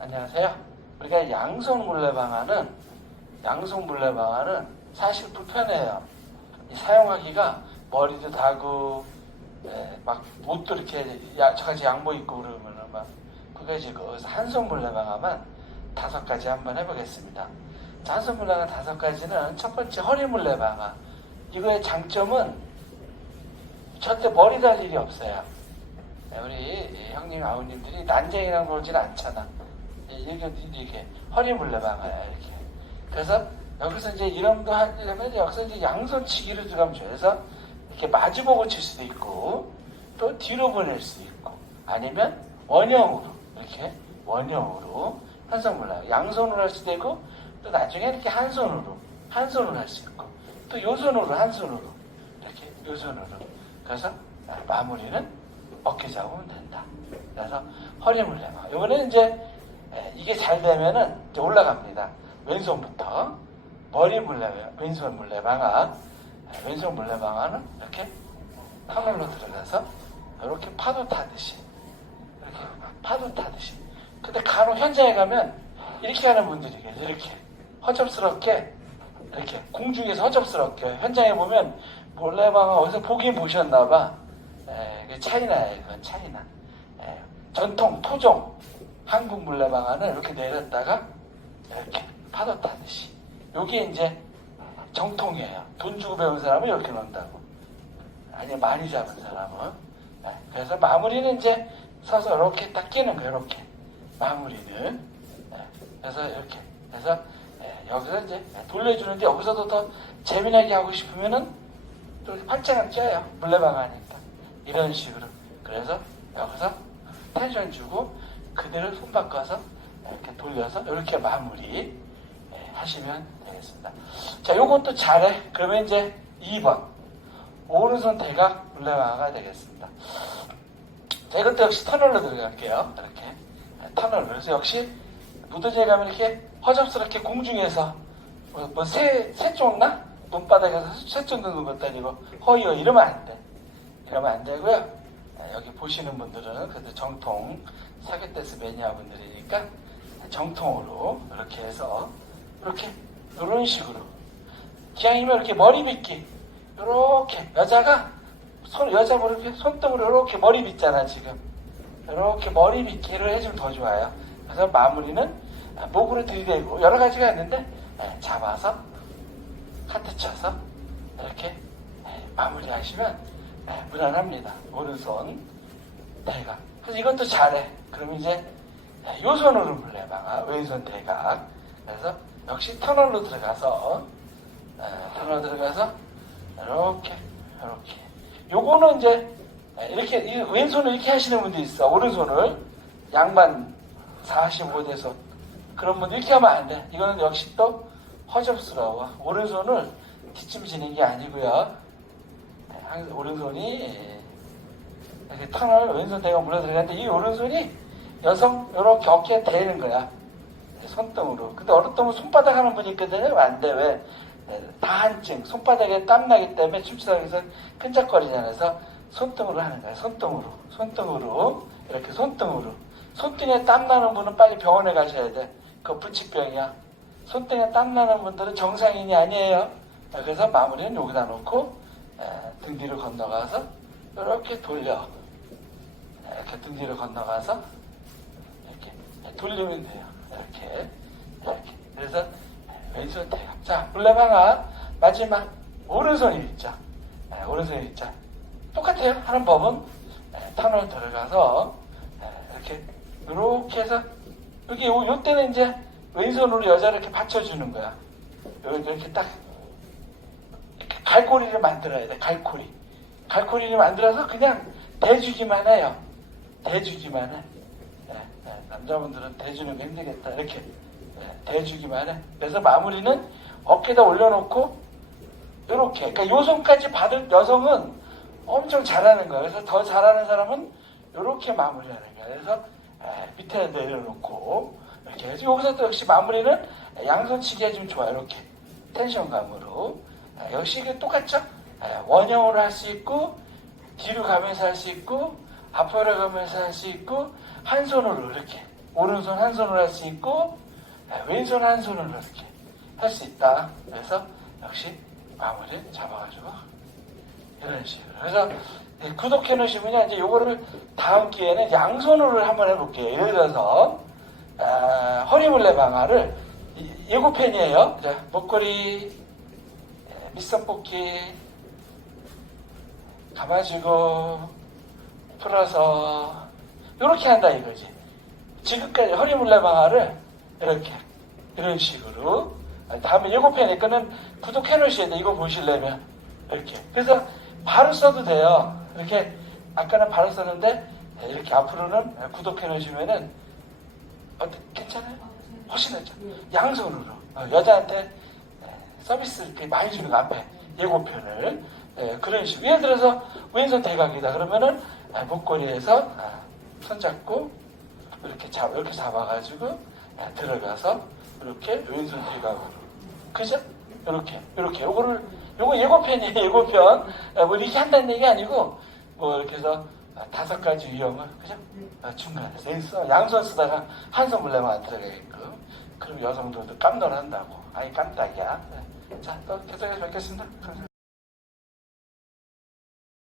안녕하세요. 우리가 양손 물레방아는 양손 물레방아는 사실 불편해요. 이 사용하기가 머리도 다고 예, 막 옷도 이렇게 야, 저같이 양복 입고 그러면은 막 그거지고 그래서 한손 물레방아만 다섯 가지 한번 해보겠습니다. 자, 한손 물레방아 다섯 가지는 첫 번째 허리 물레방아. 이거의 장점은 절대 머리 달 일이 없어요. 네, 우리 형님 아버님들이 난쟁이랑 놀진 않잖아. 이렇게 이렇게 허리 물레방아야 이렇게. 그래서 여기서 이제 이름도 하려면 여기서 이제 양손 치기를 들어가면 좋아요. 그래서 이렇게 마주보고 칠 수도 있고 또 뒤로 보낼 수도 있고 아니면 원형으로 이렇게 원형으로 한손 물레 양손으로 할 수도 있고 또 나중에 이렇게 한 손으로 한 손으로 할 수 있고 또 요 손으로 한 손으로 이렇게 요 손으로 그래서 마무리는 어깨 잡으면 된다. 그래서 허리 물레방. 이거는 이제 에, 이게 잘 되면은 이제 올라갑니다. 왼손부터 머리 물레 왼손 물레방아 에, 왼손 물레방아는 이렇게 터널로 들어가서 이렇게 파도 타듯이 이렇게 파도 타듯이. 근데 간혹 현장에 가면 이렇게 하는 분들이 계세요. 이렇게 허접스럽게 이렇게 공중에서 허접스럽게 현장에 보면 물레방아 어디서 보긴 보셨나봐. 에, 그 차이나예요. 이건 차이나. 에, 전통 토종 한국 물레방아는 이렇게 내렸다가 이렇게 타듯이. 요게 이제 정통이에요. 돈 주고 배운 사람은 이렇게 넣는다고. 아니 많이 잡은 사람은. 에, 그래서 마무리는 이제 서서 이렇게 딱 끼는 거예요. 이렇게 마무리는. 에, 그래서 이렇게. 그래서 에, 여기서 이제 돌려주는데 여기서도 더 재미나게 하고 싶으면은 또 팔짱을 쪄요. 물레방아니까. 이런 식으로. 그래서 여기서 텐션 주고 그대로 손 바꿔서 이렇게 돌려서 이렇게 마무리 예, 하시면 되겠습니다. 자, 요것도 잘해. 그러면 이제 2번. 오른손 대각 물레방아가 되겠습니다. 자, 이것도 역시 터널로 들어갈게요. 이렇게. 예, 터널로. 그래서 역시 무도제 가면 이렇게 허접스럽게 공중에서 뭐, 뭐 새, 새 쫓나? 눈바닥에서 새 쫓는 것도 아니고 허이어 이러면 안 돼. 이러면 안 되고요. 예, 여기 보시는 분들은 그래도 정통 사계댄스 매니아 분들이니까 정통으로 이렇게 해서 이렇게 이런 식으로 기왕이면 이렇게 머리 빗기 이렇게 여자가 손 여자 이렇게 손등으로 이렇게 머리 빗잖아 지금 이렇게 머리 빗기를 해주면 더 좋아요. 그래서 마무리는 목으로 들이대고 여러 가지가 있는데 예, 잡아서 카트 쳐서 이렇게 예, 마무리하시면 예, 무난합니다. 오른손 대각. 그래서 이것도 잘해. 그럼 이제 예, 요 손으로 물레방아 왼손 대각. 그래서 역시 터널로 들어가서 예, 터널 들어가서 이렇게 이렇게. 요거는 이제 예, 이렇게 이 왼손을 이렇게 하시는 분도 있어. 오른손을 양반 45대에서 그런 분들 이렇게 하면 안 돼. 이거는 역시 또 허접스러워. 오른손을 뒷짐지는 게 아니고요. 네, 오른손이 턴을 왼손 대가 물어 들어가는데 이 오른손이 여성 이렇게 어깨에 대는 거야. 손등으로. 근데 어느 때는 손바닥 하는 분이 있거든요. 안 돼. 왜? 네, 다한증. 손바닥에 땀 나기 때문에 춤추다에서 끈적거리잖아요. 그래서 손등으로 하는 거야. 손등으로. 손등으로. 이렇게 손등으로. 손등에 땀 나는 분은 빨리 병원에 가셔야 돼. 그거 부치병이야. 손등에 땀 나는 분들은 정상인이 아니에요. 그래서 마무리는 여기다 놓고 에, 등 뒤로 건너가서 이렇게 돌려. 이렇게 등 뒤로 건너가서 이렇게 돌리면 돼요. 이렇게 이렇게. 그래서 왼손 대각. 자, 물레방아 마지막 오른손 일자. 에, 오른손 일자. 똑같아요. 하는 법은 에, 터널 들어가서 에, 이렇게 이렇게 해서 여기 요, 요 때는 이제 왼손으로 여자를 이렇게 받쳐주는 거야. 이렇게 딱 이렇게 갈고리를 만들어야 돼. 갈고리. 갈고리를 만들어서 그냥 대주기만 해요. 대주기만 해. 네, 네, 남자분들은 대주는 거 힘들겠다. 이렇게 네, 대주기만 해. 그래서 마무리는 어깨에다 올려놓고 이렇게. 그러니까 요 손까지 받을 여성은 엄청 잘하는 거야. 그래서 더 잘하는 사람은 이렇게 마무리하는 거야. 그래서 에, 밑에 내려놓고 이렇게 해서 여기서 또 역시 마무리는 양손치기 해주면 좋아요. 이렇게 텐션감으로 아, 역시 이게 똑같죠? 아, 원형으로 할 수 있고 뒤로 가면서 할 수 있고 앞으로 가면서 할 수 있고 한 손으로 이렇게 오른손 한 손으로 할 수 있고 아, 왼손 한 손으로 이렇게 할 수 있다. 그래서 역시 마무리 잡아가지고 이런 식으로. 그래서 이 구독해 놓으시면요, 이제 요거를 다음 기회에는 양손으로 한번 해볼게요. 예를 들어서, 아, 허리물레 방아를, 이- 예고 펜이에요. 자, 목걸이, 예, 밑선 뽑기, 감아주고, 풀어서, 요렇게 한다 이거지. 지금까지 허리물레 방아를 이렇게, 이런 식으로. 아, 다음에 예고 펜에 거는 구독해 돼. 이거 보시려면. 이렇게. 그래서 바로 써도 돼요. 이렇게 아까는 바로 썼는데 이렇게 앞으로는 구독해 놓으시면은 어때? 괜찮아요? 훨씬 낫죠. 양손으로 어, 여자한테 에, 서비스 이렇게 많이 주는 거 앞에 예고편을 에, 그런 식으로 예를 들어서 왼손 대각이다 그러면은 아, 목걸이에서 아, 손잡고 이렇게 잡 이렇게 잡아가지고 아, 들어가서 이렇게 왼손 대각으로 그죠? 이렇게 이렇게 요거를 요거 예고편이에요 예고편 아, 뭐 이렇게 한다는 얘기 아니고 뭐 이렇게 해서 아, 다섯 가지 유형을 그죠? 아, 중간에서 여기서 양손 쓰다가 한 손 물레만 안 들어가게끔 그럼 여성들도 깜놀한다고 아니 깜짝이야 네. 자또 계속해서 뵙겠습니다 감사합니다.